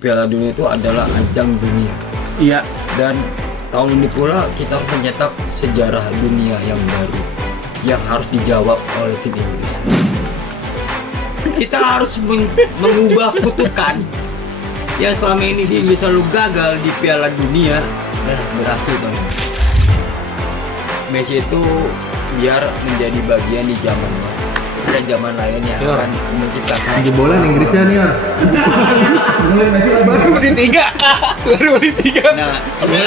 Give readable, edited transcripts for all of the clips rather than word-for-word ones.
Piala Dunia itu adalah ajang dunia. Iya. Dan tahun ini pula kita harus mencetak sejarah dunia yang baru yang harus dijawab oleh tim Inggris. Kita harus mengubah kutukan yang selama ini di Inggris selalu gagal di Piala Dunia dan berhasil tahun ini. Messi itu biar menjadi bagian di zamannya. Ada zaman lain yang akan menciptakan Jebolan Inggrisnya nih, Or. Baru di 3. Nah,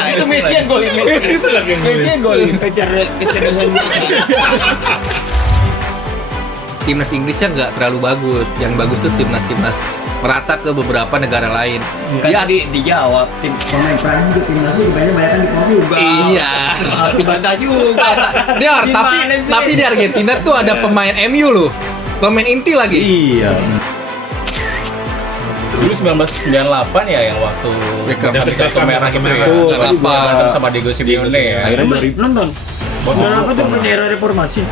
Itu Messi yang golin. Messi yang golin. kecerdasan mereka. Timnas Inggrisnya nggak terlalu bagus. Yang bagus tuh timnas merata ke beberapa negara lain. Kan Ya, tadi dijawab tim Pemain Prancis juga timnas itu banyak kan di Korea juga. iya. dibantah juga. Dior, Gimana sih? tapi di Argentina tuh ada pemain MU loh. Pemain inti lagi. Iya. Dulu 1998 ya yang waktu Beckham. David Beckham merah gitu ya. Tuh, Kenapa Beckham. sama Diego Simeone ya. Akhirnya nonton. Udah apa tuh era reformasi?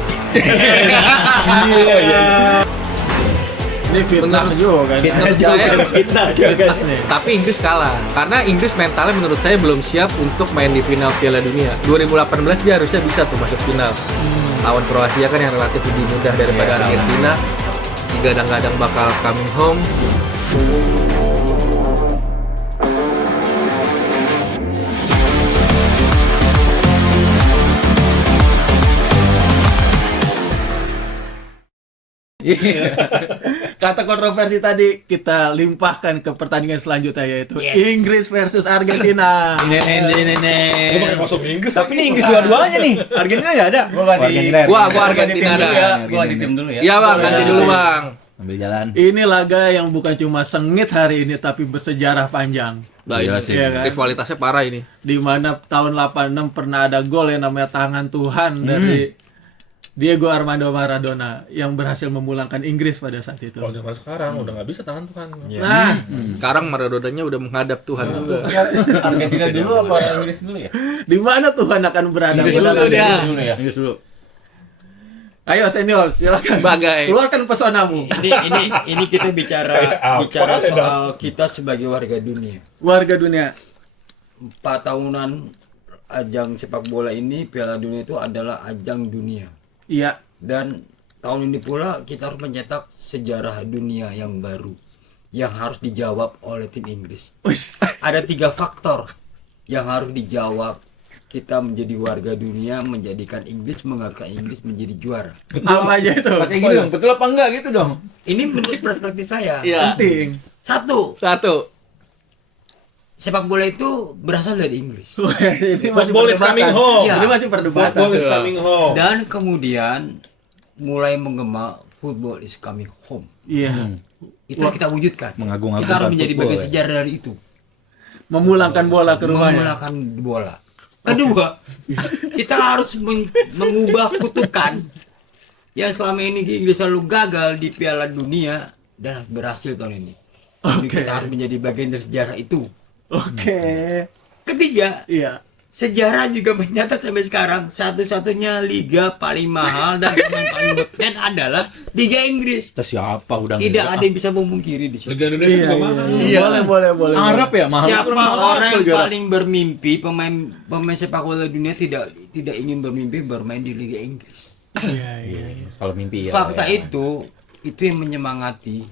Ini fitnah juga kan. Menurut saya, Kita juga. tapi Inggris kalah karena Inggris mentalnya menurut saya belum siap untuk main di final Piala Dunia. 2018 dia harusnya bisa tuh masuk final. Lawan Kroasia kan yang relatif lebih mudah daripada Argentina. Digadang-gadang bakal coming home. Kata kontroversi tadi kita limpahkan ke pertandingan selanjutnya yaitu Inggris versus Argentina. Gue pakai kostum Inggris. Tapi ini Inggris dua-duanya nih. Argentina nggak ada. Gua Argentina ada. Gue ganti tim dulu ya. Iya bang, ganti dulu bang. Ambil jalan. Ini laga yang bukan cuma sengit hari ini tapi bersejarah panjang. Nah, ini Iya kan? rivalitasnya parah ini. Di mana tahun 86 pernah ada gol yang namanya tangan Tuhan dari Diego Armando Maradona yang berhasil memulangkan Inggris pada saat itu. Kalau zaman sekarang udah nggak bisa tahan Tuhan. Nah, Sekarang Maradonanya udah menghadap Tuhan juga. Argentina dulu apa Inggris dulu ya? di mana Tuhan akan berada? Inggris dulu dia. Dulu ya. Inggris dulu. Ayo senior, silakan. Bagai. Keluarkan pesonamu. Ini kita bicara soal kita sebagai warga dunia. Warga dunia. 4 tahunan ajang sepak bola ini Piala Dunia itu adalah ajang dunia. Iya. Dan tahun ini pula kita harus mencetak sejarah dunia yang baru yang harus dijawab oleh tim Inggris. Ada 3 faktor yang harus dijawab kita menjadi warga dunia, menjadikan Inggris, menghargai Inggris menjadi juara. Apa aja itu? Pakai gini dong, betul apa enggak gitu dong? Ini menurut perspektif saya. Iya. Penting. Satu, Satu. sepak bola itu berasal dari Inggris. Ini masih Football is perdebatan. coming home. Ini masih perdebatan. Football is coming home. Dan kemudian mulai menggema football is coming home. Iya. Itu yang kita wujudkan. Mengagung-agungkan Kita harus menjadi football, bagian ya. sejarah dari itu. Memulangkan bola ke rumahnya. Memulakan bola. Kedua, kita harus mengubah kutukan yang selama ini di Inggris selalu gagal di Piala Dunia dan berhasil tahun ini. Jadi Oke. kita harus menjadi bagian dari sejarah itu. Oke. Ketiga, Iya. sejarah juga mencatat sampai sekarang satu-satunya liga paling mahal dan pemain paling beken adalah Liga Inggris. Terus siapa udah Tidak ada yang bisa memungkiri di sini. Liga Indonesia juga mahal. Iya. Boleh. Arab ya mahal. Siapa Mahal orang yang negara. paling bermimpi pemain sepak bola dunia tidak ingin bermimpi bermain di Liga Inggris. Iya. Kalau mimpi ya. Fakta itu yang menyemangati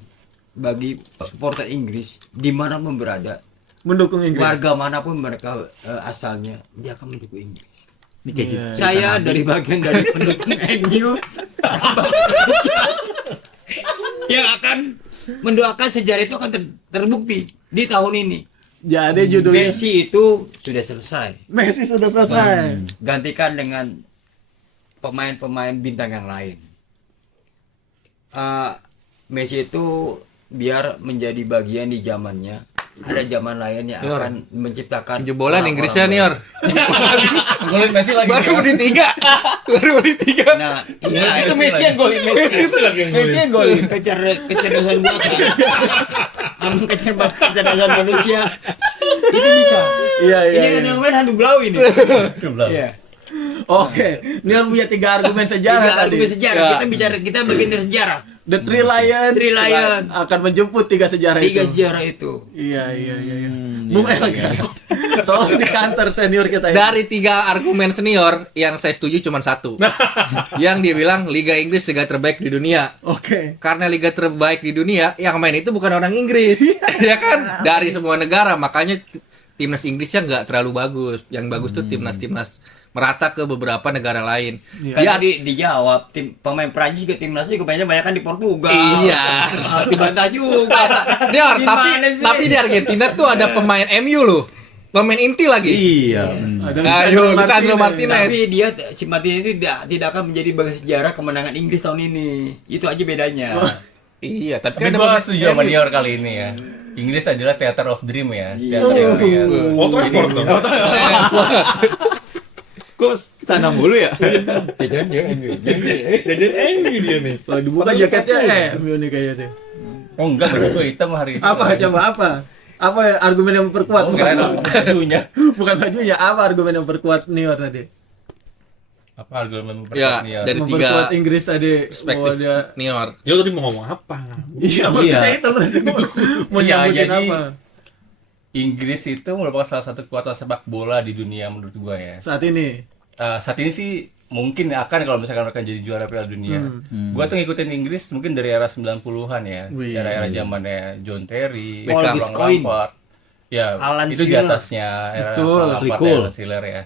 bagi supporter Inggris dimanapun berada, Mendukung Inggris. warga manapun mereka asalnya, dia akan mendukung Inggris. Ini kayak gitu. Saya dari bagian dari pendukung MU yang akan mendoakan sejarah itu akan terbukti di tahun ini. Jadi judulnya Messi itu sudah selesai. Messi sudah selesai. Gantikan dengan pemain-pemain bintang yang lain. Messi itu biar menjadi bagian di zamannya. Ada zaman lain yang Yor. akan menciptakan Jebolan orang-orang Inggrisnya nih, baru. Or. Golin Messi lagi. Baru di 3. Nah, Itu Messi yang golin. Messi lagi yang golin. Messi yang golin. kecerdasan buatan. Amun kecerdasan manusia itu bisa. Iya. Ini kan yang main hantu blau ini. Iya. Oke. Ini punya 3 argumen sejarah Tiga tadi. argumen sejarah. Ya. Kita bagian dari sejarah. The Three Lion. Three Lion. Akan menjemput 3 sejarah Tiga itu. sejarah itu. Iya. Bung El kan. Tolong di counter senior kita ini. Dari 3 argumen senior yang saya setuju cuma 1. Yang dia bilang Liga Inggris liga terbaik di dunia. Oke. Karena liga terbaik di dunia yang main itu bukan orang Inggris. Ya kan? Dari semua negara, makanya timnas Inggrisnya nggak terlalu bagus. Yang bagus tuh timnas merata ke beberapa negara lain. Kan Ya, tadi dijawab pemain Prancis juga timnasnya juga banyak kan di Portugal. Iya. Dibantah juga. Dior, Gimana sih? tapi di Argentina tuh ada pemain MU loh. Pemain inti lagi. Iya. Ayo, Lisandro Martinez. Tapi si Martinez itu tidak akan menjadi bagian sejarah kemenangan Inggris tahun ini. Itu aja bedanya. Iya, tapi Tapi kan ada gue pemain setuju sama MU. Dior kali ini ya. Inggris adalah theater of dream ya. Iya. Theater impian. Old Trafford dong. Kok sana mulu ya? Jajan MU dia nih. Kalau dibuka jaketnya MU nih kayaknya. Oh enggak, gue hitam hari ini. Apa coba apa? Apa argumen yang memperkuat? Oh, kirain bajunya. Bukan bajunya, apa argumen yang memperkuat New York tadi? Apa argumen Ya, memperkuat dari Memperkuat 3 Inggris tadi perspektif bahwa dia Nior. Ya tadi mau ngomong apa? iya maksudnya itu loh. Mau Iya, nyambutin jadi apa? Inggris itu merupakan salah satu kekuatan sepak bola di dunia menurut gue ya. Saat ini. Saat ini sih mungkin akan kalau misalkan mereka jadi juara Piala Dunia. Gua tuh ngikutin Inggris mungkin dari era 90-an ya. Wih. Era zamannya John Terry, Paul Frank Gascoigne. Lampard. Ya, Alan itu di Shearer. atasnya era Betul, Lampard Slikul. dan Shearer ya.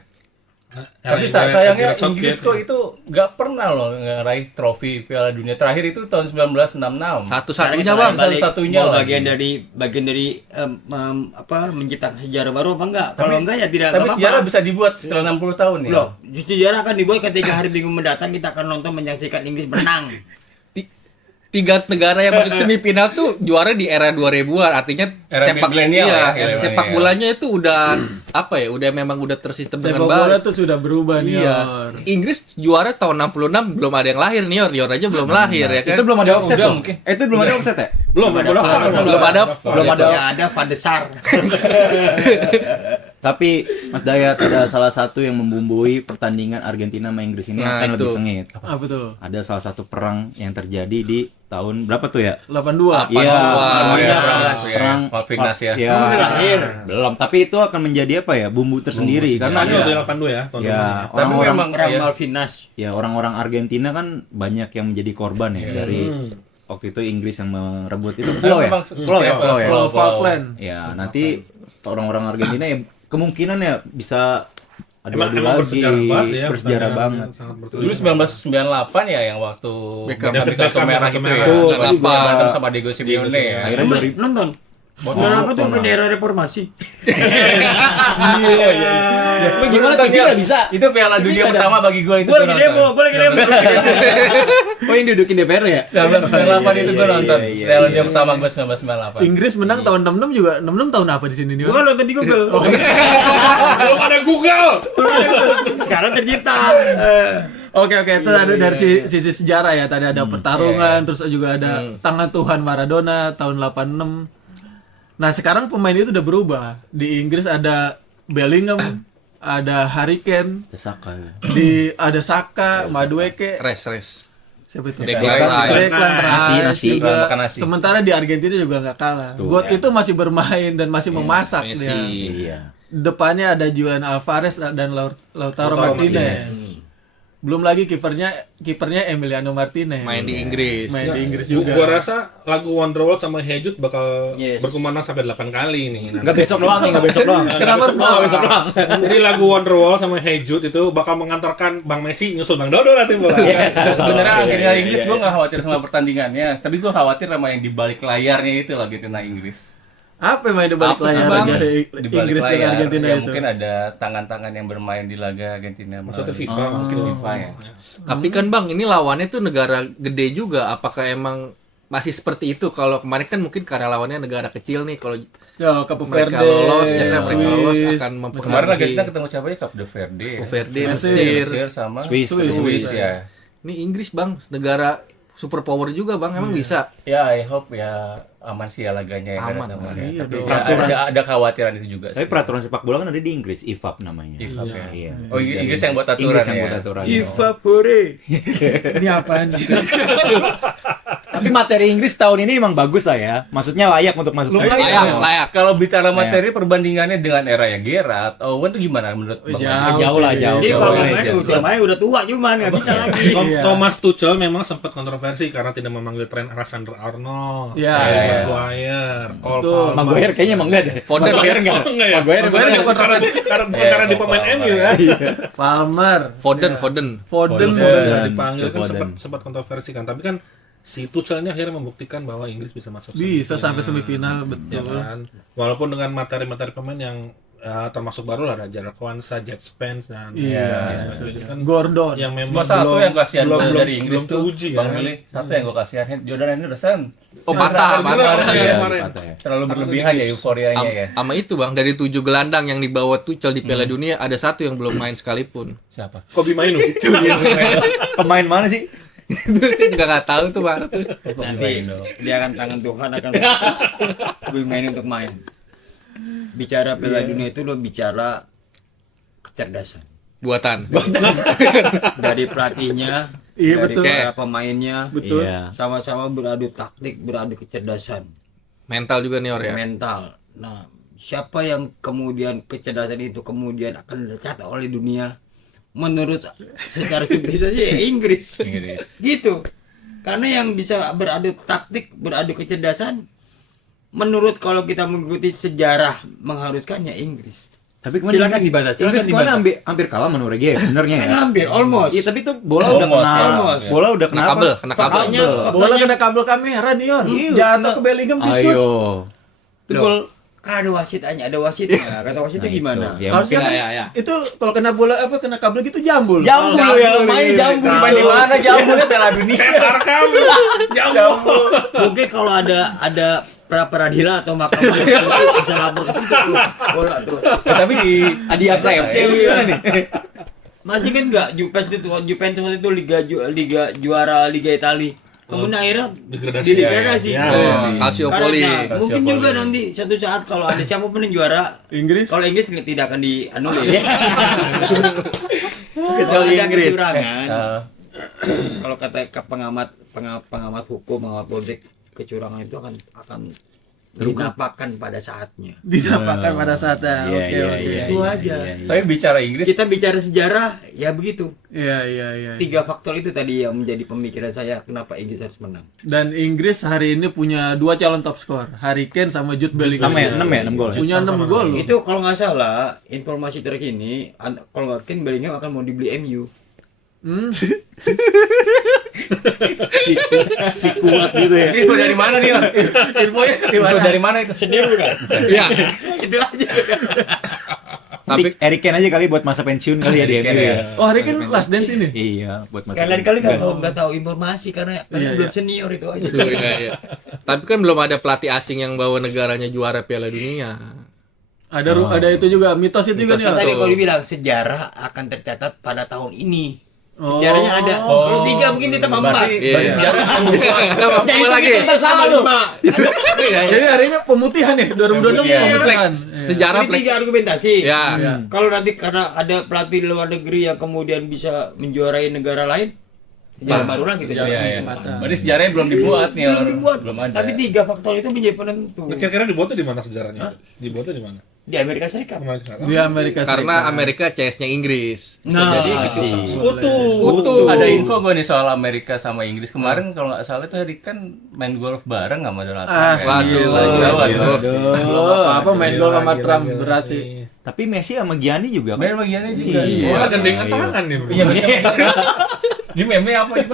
Tapi sayangnya Inggris kok itu nggak pernah loh ngeraih trofi Piala Dunia. Terakhir itu tahun 1966. Satu-satunya bang. Satu-satunya mau lagi. bagian dari apa menciptakan sejarah baru apa enggak? Kalau enggak ya tidak Tapi apa-apa. sejarah bisa dibuat setelah 60 tahun ya. Loh, sejarah akan dibuat ketika hari Minggu mendatang kita akan nonton menyaksikan Inggris menang. 3 negara yang masuk semifinal tuh juara di era 2000-an. Artinya Era milenial ya, era sepak milenial. bolanya itu udah apa ya? Udah memang udah tersistem Sepak dengan bola baik. tuh sudah berubah nih. Iya. Inggris juara tahun 66 belum ada yang lahir nih, Nior aja belum lahir ya kan. Itu belum ada offset Udah, loh. mungkin. Itu belum ada offset ya? Belum Belum ada. Ya ada Fadesar. Tapi Mas Dayat ada salah satu yang membumbui pertandingan Argentina sama Inggris ini Nah, akan lebih itu. sengit. Apa tuh? Ada salah satu perang yang terjadi di tahun berapa tuh ya? 82. Iya, Iya, perang Malvinas ya. Ya, Belum lahir. belum. Tapi itu akan menjadi apa ya? Bumbu tersendiri karena Iya. ya, 82 ya, tahun ya Tapi orang-orang memang Perang ya, Malvinas. ya orang-orang Argentina kan banyak yang menjadi korban ya dari waktu itu Inggris yang merebut itu pulau ya? memang Pulau ya, pulau ya. Pulau Falkland. Ya, nanti orang-orang Argentina ya kemungkinan ya bisa ada Emang lagi bersejarah banget ya, bersejarah banget. dulu 1998 ya yang waktu Beckham. David kartu merah itu ya. Tuh, Karena juga. berantem sama Diego Simeone ya. Akhirnya 2000 Nonton. Udah lama tuh bukan era reformasi. Lu gimana TV nggak bisa? Itu Piala Dunia pertama bagi gue itu. Gue lagi demo, gue lagi demo. Oh yang dudukin DPR ya? 1998 itu gue nonton. Iya, Piala iya, Dunia iya. pertama gue 1998. Inggris menang tahun 66 juga. 66 tahun apa di sini nih? Gue kan nonton di Google. Belum ada Google. Sekarang tercipta. Oke itu ada dari sisi sejarah ya. Tadi ada pertarungan, terus juga ada tangan Tuhan Maradona tahun 86. Nah sekarang pemain itu udah berubah. Di Inggris ada Bellingham, ada Harry Kane, Saka ya. ada Saka, Madueke, Res. siapa itu? Declan Declan Rice Nasi. juga. Makan nasi. Sementara di Argentina juga nggak kalah. Tuh, God ya. itu masih bermain dan masih memasak Messi. dia. Iya. Depannya ada Julian Alvarez dan Lautaro Martinez. Belum lagi kipernya Emiliano Martinez. Main di Inggris. Main di Inggris juga. Gua rasa lagu Wonderwall sama Hejut bakal Yes. berkumandang sampai 8 kali ini. Enggak besok doang nih, enggak besok doang. Kenapa harus Enggak besok doang? Jadi lagu Wonderwall sama Hejut itu bakal mengantarkan Bang Messi nyusul Bang Dodo nanti bola. Sebenarnya akhirnya iya, Inggris iya. gue nggak khawatir sama pertandingannya, tapi gue khawatir sama yang di balik layarnya itu lah Argentina Inggris. Apa yang main di balik Apa sih, layar Bang? dari Di balik Inggris dan layar Argentina ya itu? mungkin ada tangan-tangan yang bermain di laga Argentina. Maksudnya melalui- FIFA, mungkin oh. FIFA ya. Tapi kan bang, ini lawannya tuh negara gede juga. Apakah emang masih seperti itu? Kalau kemarin kan mungkin karena lawannya negara kecil nih. Kalau Ya, Cape mereka Verde, lolos, ya kan mereka lolos Swiss. akan Kemarin mempengaruhi Argentina ketemu siapa ya? Cape Verde. Cape Verde, Mesir. Mesir. sama Swiss. Swiss ya. Ini Inggris bang, negara super power juga bang. Emang bisa? Ya, I hope ya aman sih ya laganya ya. Aman, teman-teman iya ya. Tapi dong. ya, ada kekhawatiran itu juga Tapi sih. peraturan sepak bola kan ada di Inggris, IFAB namanya. IFAB ya. Iya. Oh, Inggris yang buat aturan Inggris yang ya. buat aturan. Iva Pore. Ini apaan? Tapi materi Inggris tahun ini emang bagus lah ya. Maksudnya layak untuk masuk Lumayan. semifinal. Layak. Kalau bicara materi perbandingannya dengan era yang Gerrard, Owen tuh gimana menurut Bang? Jauh lah, jauh. Ini kalau Jauh main aja. udah tua cuman nggak bisa lagi. Thomas Tuchel memang sempat kontroversi karena tidak memanggil Trent Alexander-Arnold, Iya, Harry iya. Maguire, Cole Betul. Palmer. Maguire kayaknya emang enggak deh. Foden. Maguire enggak. Enggak ya? Maguire Maguire enggak. karena di pemain MU kan. Palmer, Foden. Foden. Udah dipanggil kan Foden. sempat kontroversi kan. Tapi kan si Tuchel ini akhirnya membuktikan bahwa Inggris bisa masuk Bisa semifinal. sampai semifinal, Ya betul. kan? Walaupun dengan materi-materi pemain yang termasuk baru lah, ada Jarrell Kwanzaa, Jet Spence dan Iya, sebagainya kan Gordon. yang memang Cuma satu yang kasihan belum dari Inggris belum tuh, teruji Bang kan. Billy. Satu yang gue kasihan, Jordan Henderson. Oh, patah. Iya. Kemarin. Terlalu berlebihan ya euforianya ya. Sama itu bang, dari 7 gelandang yang dibawa Tuchel di Piala Dunia, ada satu yang belum main sekalipun. Siapa? Kobe Mainu. Pemain mana sih? Itu saya juga nggak tahu tuh bang. Nanti dia akan tangan Tuhan akan lebih main untuk main. Bicara Piala Dunia itu lo bicara kecerdasan Buatan. dari pelatihnya, Iya, dari betul. para pemainnya, Betul. Iya. sama-sama beradu taktik, beradu kecerdasan, Mental juga nih Or ya. mental. Nah, siapa yang kemudian kecerdasan itu kemudian akan dicatat oleh dunia? Menurut secara simpel saja ya Inggris. Gitu. Karena yang bisa beradu taktik, beradu kecerdasan, menurut kalau kita mengikuti sejarah mengharuskannya Inggris. Tapi Silakan dibatas, silakan Inggris kemarin dibatas. hampir kalah sama Norwegia ya, benernya ya. Kan hampir, almost. Iya, tapi tuh bola udah Almost, kena. almost. Bola udah Kena kena kabel, apa? kena kabel. Faktanya, Bola kena kabel kamera nih, Yon. Jatuh ke Bellingham di shoot. Ayo. Itu Loh, gol. kan ada wasitnya, ada wasitnya. Kata wasitnya Nah, gimana? itu. Ya, Harusnya mungkin kan ya. itu kalau kena bola kena kabel gitu jambul. jambul Jambul, ya, main iya. jambul. Kalau- Main di mana jambulnya Piala Dunia. Mungkin kalau ada pra peradilan atau mahkamah itu bisa lapor ke situ tuh. Bola tuh. Tapi di Adi Aksa FC gimana nih? Masih kan enggak Juventus itu liga juara Liga Italia. Kemudian akhirnya Degradasi. degradasi. Ya, Oh, iya. Calciopoli. Karena mungkin juga nanti suatu saat kalau ada siapapun yang juara, Inggris. kalau Inggris tidak akan dianulir. Kalau Kecuali ada Inggris. kecurangan, eh, kalau kata pengamat hukum, pengamat politik, kecurangan itu akan dinapakan pada saatnya. Disampaikan pada saatnya. Iya, Oke, iya, oke. iya, Itu aja. tapi bicara Inggris, Kita bicara sejarah, ya begitu. Iya. 3 faktor itu tadi yang menjadi pemikiran saya kenapa Inggris harus menang. Dan Inggris hari ini punya 2 calon top skor, Harry Kane sama Jude Bellingham. Sama ya, 6 gol. Punya 6 gol loh. Itu kalau nggak salah informasi terkini, kalau nggak Kane Bellingham akan mau dibeli MU. Si kuat gitu ya. info dari mana nih? Infonya dari Info mana? dari mana itu? Sedih kan? Iya. Itu aja. Tapi Eric Kane aja kali buat masa pensiun kali ya di Harry MU Kane ya. Oh, Harry Kane last dance ini. Iya, buat masa. Kalian nggak tahu informasi karena Iya, belum iya. senior itu aja. Tuh, iya. Tapi kan belum ada pelatih asing yang bawa negaranya juara Piala Dunia. Ada itu juga mitos itu juga nih. Tadi Al. kalau dibilang sejarah akan tercatat pada tahun ini. Oh. Sejarahnya ada. Kalau 3 mungkin ditambah 4. Berarti sejarah Apa lagi? Tersalah lu. Jadi hari ini pemutihan ya 2026 Pemutihan. pemutihan. Sejarah Ini flex. 3 argumentasi. Ya. Kalau nanti karena ada pelatih di luar negeri yang kemudian bisa menjuarai negara lain, sejarah baru lagi itu. Iya, iya. Patah. Berarti sejarahnya belum dibuat nih. Belum dibuat. Belum ada. Tapi 3 faktor itu menjadi penentu. Nah, kira-kira dibuatnya di mana sejarahnya? Dibuatnya di mana? Di Amerika Serikat. Kemarin sekarang. Di Amerika Serikat. Karena Amerika CS-nya Inggris. Nah, Jadi iya. sekutu. Ada info gue nih soal Amerika sama Inggris kemarin kalau nggak salah itu Harry kan main golf bareng sama Donald Trump. Ah, ya. waduh. Apa main gol sama Trump berat sih. Tapi Messi sama Gianni juga kan. Main bagiannya juga. Iya. Oh, gandengan tangan nih. Iya, ini meme apa itu?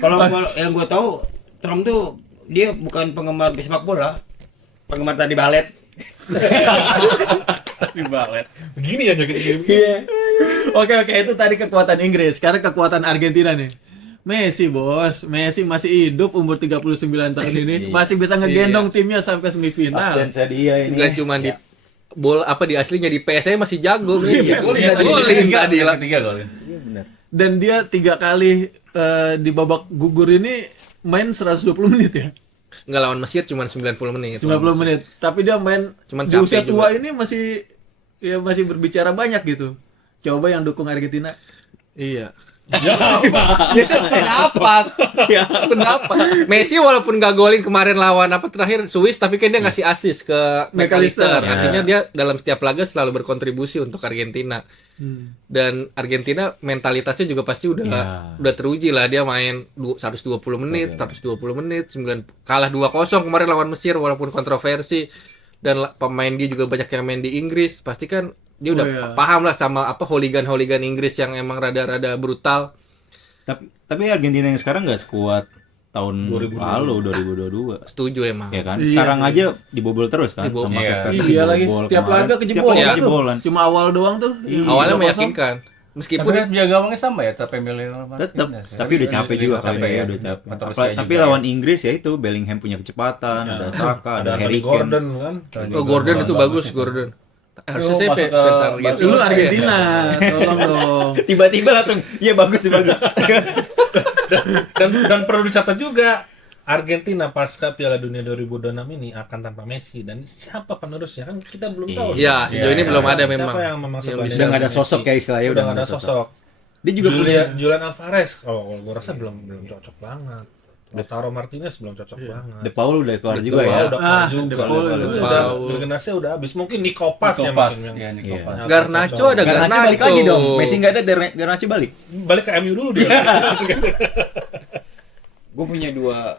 Kalau yang gue tahu Trump tuh dia bukan penggemar sepak bola, penggemar tadi balet. Di balet. Begini ya joget ini. Oke, itu tadi kekuatan Inggris. Sekarang kekuatan Argentina nih. Messi bos, Messi masih hidup umur 39 tahun ini, masih bisa ngegendong timnya sampai semifinal. Aslian dia ini. Enggak cuma di bola apa di aslinya di PS masih jago. Golin Golin tadi lah. Ketiga golin. Dan dia 3 kali di babak gugur ini main 120 menit ya. Enggak lawan Mesir cuma 90 menit. 90 menit. Tapi dia main Cuman di capek usia tua juga. ini masih berbicara banyak gitu. Coba yang dukung Argentina. Iya. Pendapat. Pendapat. Messi walaupun gak golin kemarin lawan apa terakhir Swiss, tapi kan dia ngasih assist ke McAllister. Ya. Artinya dia dalam setiap laga selalu berkontribusi untuk Argentina. Dan Argentina mentalitasnya juga pasti udah teruji lah. Dia main 120 menit, 120 menit, 9 kalah 2-0 kemarin lawan Mesir walaupun kontroversi. Dan pemain dia juga banyak yang main di Inggris. Pasti kan dia udah paham lah sama apa hooligan Inggris yang emang rada-rada brutal. Tapi Argentina yang sekarang nggak sekuat tahun lalu 2022. Setuju emang. Ya kan? Sekarang aja dibobol terus kan Dibobol. sama kayak Iya lagi, setiap laga kejebolan. Cuma awal doang tuh. Awalnya meyakinkan. Meskipun Tapi dia gawangnya sama ya, tetap Emiliano tetap, Martinez ya. tapi udah capek juga kali capek ya, ya. udah capek. Faktor Apa- usia tapi juga lawan Inggris ya itu Bellingham punya kecepatan, ada Saka, ada Harry Kane. Gordon kan. Gordon itu bagus, Gordon. Harusnya saya masuk ke fans Argentina. Dulu Argentina, tolong dong. Tiba-tiba langsung, iya bagus sih bagus. Dan perlu dicatat juga Argentina pasca Piala Dunia 2026 ini akan tanpa Messi, dan siapa penerusnya kan kita belum tahu. Iya, sejauh ini belum ada memang. Siapa yang memaksa Yang Messi? bisa Udah nggak ada sosok kayak istilahnya, Udah nggak ada sosok. Dia juga punya Julian Alvarez, kalau gue rasa belum cocok banget. Lautaro Martinez belum cocok banget. De Paul udah keluar juga Paul ya. udah keluar juga. De Paul Itu udah. udah generasinya udah habis. Mungkin Nico Paz ya Pas, mungkin ya yang Nico Paz. Garnacho ada Garnacho balik lagi dong. Messi nggak ada, Garnacho balik. balik ke MU dulu dia. Gue punya dua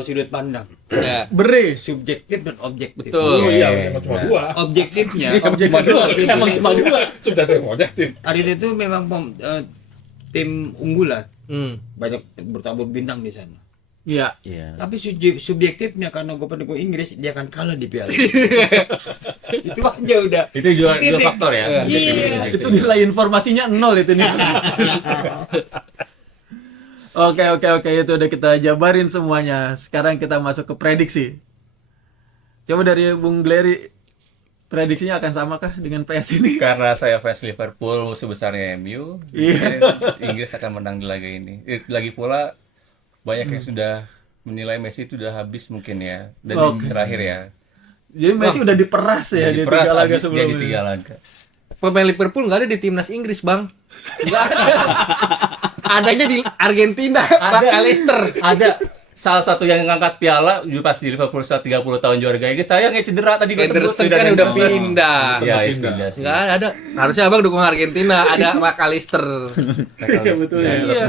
sudut pandang, Ya. Beri. subjektif dan objektif. Betul. Oh iya, emang cuma dua. Objektifnya, Emang cuma dua. Subjektif objektif. Argentina itu memang tim unggulan, Hmm. banyak bertabur bintang di sana. Iya. Iya. Tapi subjektifnya karena gue pendukung Inggris, dia akan kalah di piala. Itu aja udah. Itu dua faktor ya. Iya. Itu nilai informasinya 0 itu nih. Oke, itu udah kita jabarin semuanya. Sekarang kita masuk ke prediksi. Coba dari Bung Glery, prediksinya akan samakah dengan PS ini? Karena saya fans Liverpool, musuh besarnya MU, Iya. Inggris akan menang di laga ini. Lagi pula banyak yang sudah menilai Messi itu udah habis mungkin ya. Dan Oke. di terakhir ya. Jadi Messi udah diperas ya di Diperas 3 laga habis dia di 3 sebelumnya. laga. Pemain Liverpool nggak ada di timnas Inggris, Bang. Nggak ada. Adanya di Argentina, McAllister. Ada salah satu yang ngangkat piala pas di Liverpool setelah 30 tahun juara Liga Inggris, sayangnya cedera tadi gue sebut. Henderson kan udah pindah. Iya, pindah sih. Nggak ada. Harusnya Abang dukung Argentina, ada McAllister. Iya, betul ya. Iya.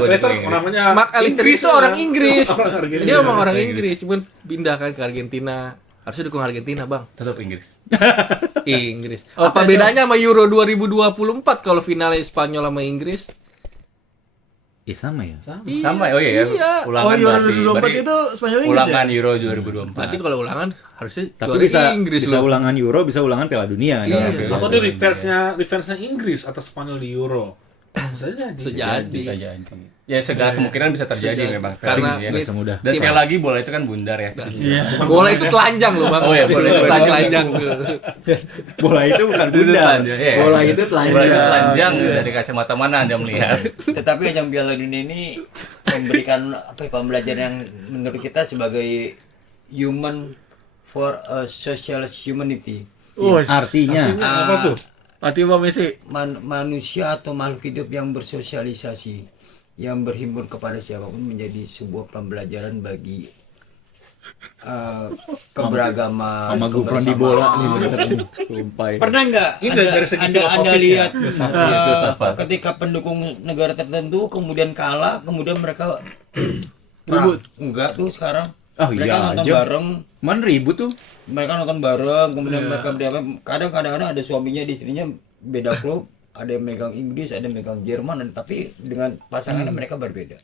Namanya McAllister Inggris itu orang Inggris. Orang Argentina. Dia emang orang Inggris, cuman pindah kan ke Argentina. Harusnya dukung Argentina, Bang. Tetap Inggris. Inggris. Apa bedanya sama Euro 2024 kalau finalnya Spanyol sama Inggris? Sama ya. Sama, oh iya ya. Iya. Oh, Ulangan Euro berarti. 2024 itu Spanyol Inggris Ulangan ya? Euro 2024. Berarti kalau ulangan harusnya Tapi juara bisa Inggris bisa loh. ulangan Euro, bisa ulangan Piala Dunia. Iya. Ya. Atau dia reverse-nya Inggris atau Spanyol di Euro. Bisa jadi. Sejadi. Bisa jadi. Ya segala kemungkinan bisa terjadi Sejadi. memang. Karena ya. Nggak semudah. Dan sekali lagi bola itu kan bundar ya. Iya. Bola itu telanjang loh, Bang. Oh iya, bola itu telanjang tuh. Bola itu bukan bunda. telanjang, iya. Bola itu telanjang. Bola itu telanjang dari kacamata mana Anda melihat? Tetapi ajang Piala Dunia ini memberikan pembelajaran yang menurut kita sebagai human for a social humanity. Artinya Apa tuh? Fatima Messi. Manusia atau makhluk hidup yang bersosialisasi, yang berhimpun kepada siapapun menjadi sebuah pembelajaran bagi keberagaman. sama gufron di bola nih bener nih. Sumpah. Pernah nggak Ini dari segi anda filosofis lihat filsafat. ketika pendukung negara tertentu kemudian kalah, kemudian mereka perang? Enggak tuh sekarang. Oh, Mereka iya nonton aja. bareng, Man ribut tuh. mereka nonton bareng, kemudian mereka kadang-kadang ada suaminya di istrinya beda klub, ada yang megang Inggris, ada yang megang Jerman, tapi dengan pasangannya mereka berbeda.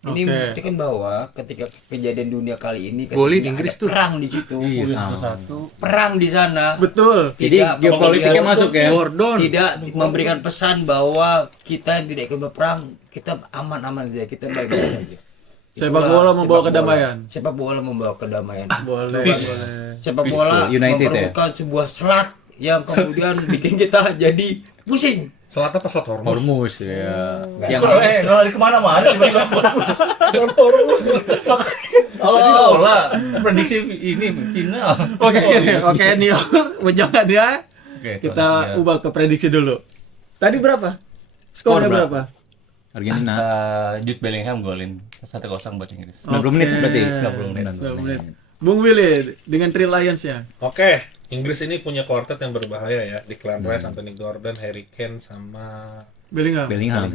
Ini Oke. membuktikan bahwa ketika kejadian dunia kali ini Golin ketika Inggris ada tuh. perang di situ, Iya sama. perang di sana. Betul. Jadi Tidak geopolitiknya kemudian masuk ya. Gordon. tidak memberikan pesan bahwa kita yang tidak ikut berperang, kita aman-aman saja, kita baik-baik saja. Sepak Itulah bola membawa sepak bola. kedamaian. Sepak bola membawa kedamaian. Boleh, Peace. boleh. Sepak bola United ya? memerlukan sebuah selat yang kemudian bikin kita jadi pusing. Selat apa selat Hormuz? Hormuz ya. Yang Kalau lari kemana-mana Oh, bola. Prediksi ini final. Oke, nih. Jangan ya. Oke, Kita ubah ke prediksi dulu. Tadi berapa? Skornya Skor berapa? Argentina. Jude Bellingham golin 1-0 buat Inggris. 90 menit berarti. 90 menit. 90 menit. Bung Willy dengan Three Lions ya. Oke, Inggris ini punya quartet yang berbahaya ya. Declan Rice, Anthony Gordon, Harry Kane, sama Bellingham. Bellingham.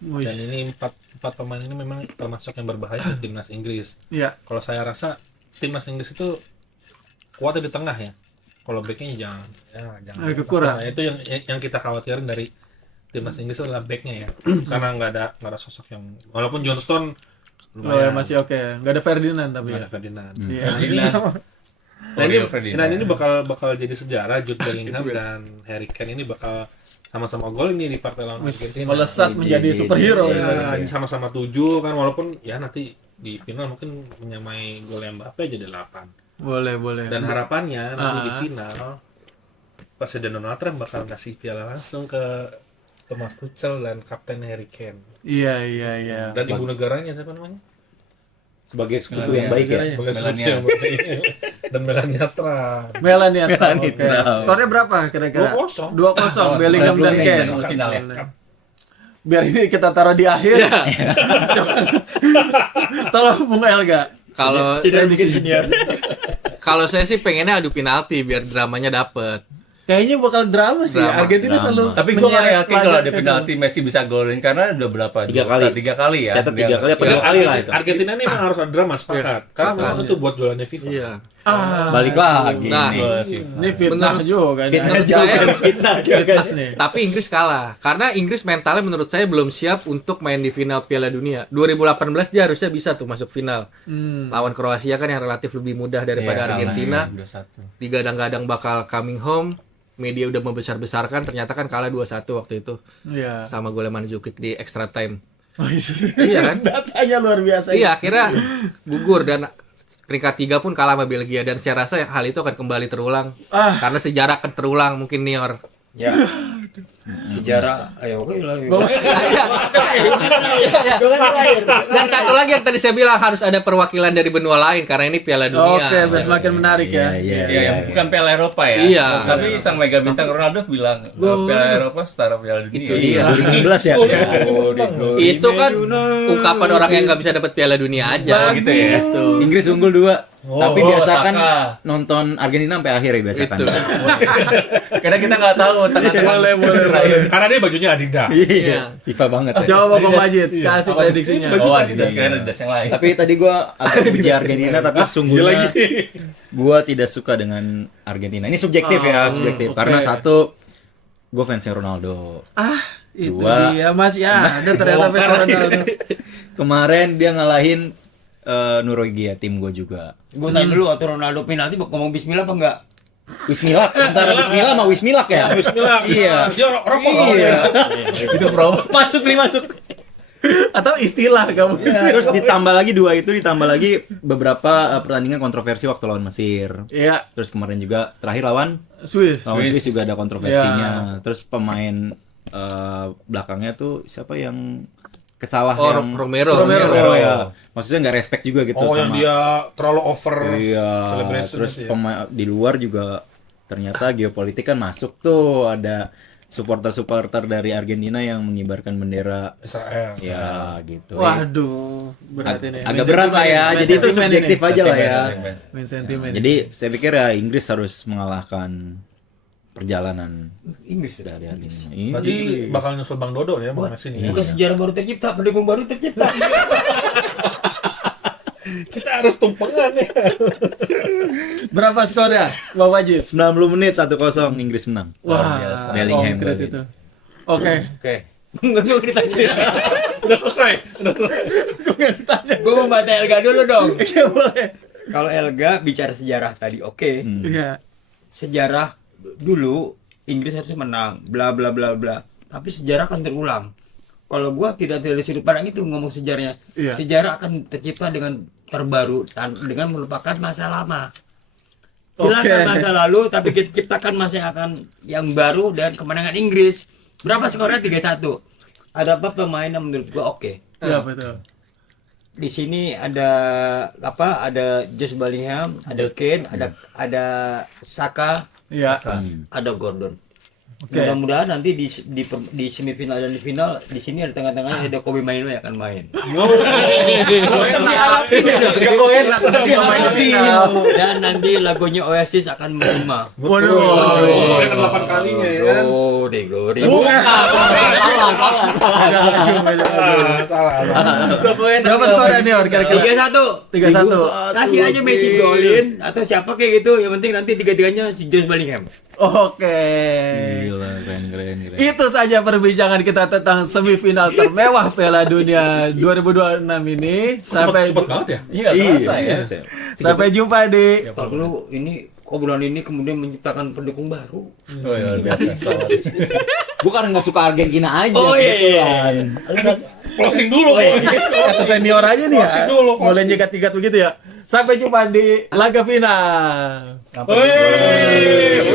Wih. Dan ini empat pemain ini memang termasuk yang berbahaya di timnas Inggris. Iya. Kalau saya rasa timnas Inggris itu kuatnya di tengah ya. Kalau backnya jangan. Agak kurang. Nah, itu yang kita khawatirin dari timnas Inggris adalah backnya ya. Karena nggak ada sosok yang walaupun John Stone Oh ya, masih oke. Nggak ada Ferdinand tapi nggak ya. ada Ferdinand. Iya. Nah, ini, Rio Ferdinand. nah ini bakal jadi sejarah. Jude Bellingham dan Harry Kane ini bakal sama-sama gol ini di partai lawan Argentina. Melesat menjadi superhero. Ya, ini sama-sama 7 kan, walaupun ya nanti di final mungkin menyamai gol Mbappe jadi 8. Boleh. Dan harapannya nanti di final Presiden Donald Trump bakal kasih piala langsung ke Thomas Tuchel dan Kapten Harry Kane. Iya. Dan ibu negaranya siapa namanya? Sebagai sekutu yang baik ya. Sebagai Melania. yang baik. Dan Melania Trump. Melania Trump. Melania Oke. Trump. Skornya berapa kira-kira? 2-0. 2-0 Bellingham dan Kane. Final ya. Biar ini kita taruh di akhir. Tolong Bung Elga. Kalau saya sih pengennya adu penalti biar dramanya dapet. Kayaknya bakal drama sih. Drama. Argentina selalu Tapi gue nggak menyeret yakin kalau laga ada ke- penalti Messi bisa golin karena udah berapa? 3 kali. 3 kali ya. Catat 3 kali apa Iya. 2 kali lah itu. Argentina ini memang harus ada drama sepakat. Karena memang itu buat jualannya FIFA. Iya. Balik lagi Nah, nih. Ini fitnah Menurut- juga nih. menurut saya Fitnah nih. tapi Inggris kalah karena Inggris mentalnya menurut saya belum siap untuk main di final Piala Dunia. 2018 dia harusnya bisa tuh masuk final. Lawan Kroasia kan yang relatif lebih mudah daripada Argentina. 2-1. Digadang-gadang bakal coming home. Media udah membesar-besarkan, ternyata kan kalah 2-1 waktu itu Iya. sama gol Mandzukic di extra time. Oh, Iya kan? Datanya luar biasa. Iya, akhirnya gugur dan peringkat 3 pun kalah sama Belgia dan saya rasa hal itu akan kembali terulang. Karena sejarah akan terulang mungkin Nior. Ya. Sejarah ayo oke lah. Dan satu lagi yang tadi saya bilang harus ada perwakilan dari benua lain karena ini Piala Dunia. Oke, biar semakin menarik ya. Iya. Iya, yang bukan Piala Eropa ya. Iya. Tapi sang mega bintang Ronaldo bilang Piala Eropa setara Piala Dunia. Itu dia. 2016 ya. Itu kan ungkapan orang yang nggak bisa dapat Piala Dunia aja gitu ya. Itu. Inggris unggul 2. Tapi biasakan Saka. nonton Argentina sampai akhir ya biasakan. Itu. Karena kita nggak tahu tengah-tengah terakhir. Karena dia bajunya Adidas. Iya. FIFA banget ya. Coba Bang Majid kasih prediksinya. Oh, Adidas keren Adidas yang lain. Tapi tadi gua agak benci Argentina tapi sungguhnya gua tidak suka dengan Argentina. Ini subjektif ya, subjektif. oke. Karena satu gua fansnya Ronaldo. Itu Dua. dia masih ada ternyata fans Ronaldo. Kemarin dia ngalahin Norwegia, tim gua juga. Gue tanya dulu waktu Ronaldo penalti ngomong bismillah apa enggak? Wismilak, antara Bismillah sama Wismilak ya? Bismillah. Iya. Dia rokok Iya. Udah promo. Masuk nih, masuk. Atau istilah kamu. Terus ditambah lagi ditambah lagi beberapa pertandingan kontroversi waktu lawan Mesir. Iya, Terus kemarin juga terakhir lawan Swiss. Swiss juga ada kontroversinya. Terus pemain belakangnya tuh siapa yang kesalah Oh, yang Romero. Romero ya. Maksudnya nggak respect juga gitu Oh, sama. yang dia terlalu over. Iya. celebration Terus itu ya. pemain di luar juga ternyata geopolitik kan masuk tuh, ada supporter-supporter dari Argentina yang mengibarkan bendera Israel. ya gitu. Waduh, berat ini. Agak berat lah ya. Jadi itu subjektif aja lah ya. Main sentimen. Jadi saya pikir ya Inggris harus mengalahkan perjalanan Inggris dari Argentina. Berarti bakal nyusul Bang Dodo ya, Bang Messi nih. Bukan sejarah baru tercipta, pendukung baru tercipta. Kita harus tumpengan ya. Berapa skornya, Bang Majid? 90 menit 1-0 Inggris menang. Wah, Bellingham konkret golin. itu. Oke. Oke. Gue ditanya. Udah selesai. Gue mau baca Elga dulu dong. Iya, boleh. Kalau Elga bicara sejarah tadi, oke. Iya. Sejarah dulu Inggris harus menang, bla bla bla bla. Tapi sejarah akan terulang. Kalau gua tidak dari sudut pandang itu ngomong sejarahnya, Iya. sejarah akan tercipta dengan terbaru dengan melupakan masa lama. Oke. Hilangkan masa lalu, tapi kita ciptakan masa yang baru dan kemenangan Inggris. Berapa skornya? 3-1. Ada apa pemain yang menurut gua oke. Iya, betul. Di sini ada apa? Ada Josh Bellingham, ada Kane, ada Saka, Iya. ada Gordon. Mudah-mudahan nanti di semifinal dan di final di sini ada tengah-tengahnya ada Kobe Maino yang akan main. Dan nanti lagunya Oasis akan menerima. Waduh. Yang ke-8 kalinya ya kan. Glory. Berapa skornya nih Or kira-kira? 3-1. 3-1. Kasih aja Messi golin atau siapa kayak gitu. Yang penting nanti tiga-tiganya si Jones Bellingham. Oke. Gila, keren. Itu saja perbincangan kita tentang semifinal termewah Piala Dunia 2026 ini. Sampai Cepet banget ya? Iya, terasa ya. Sampai jumpa di Kalau ini obrolan ini kemudian menciptakan pendukung baru. Oh iya, luar biasa. Bukan nggak suka Argentina aja. Oh, iya. kebetulan. Closing dulu. kata senior aja nih ya. Closing dulu, closing. Mulai nyegat-nyegat begitu ya. Sampai jumpa di laga final. Sampai jumpa.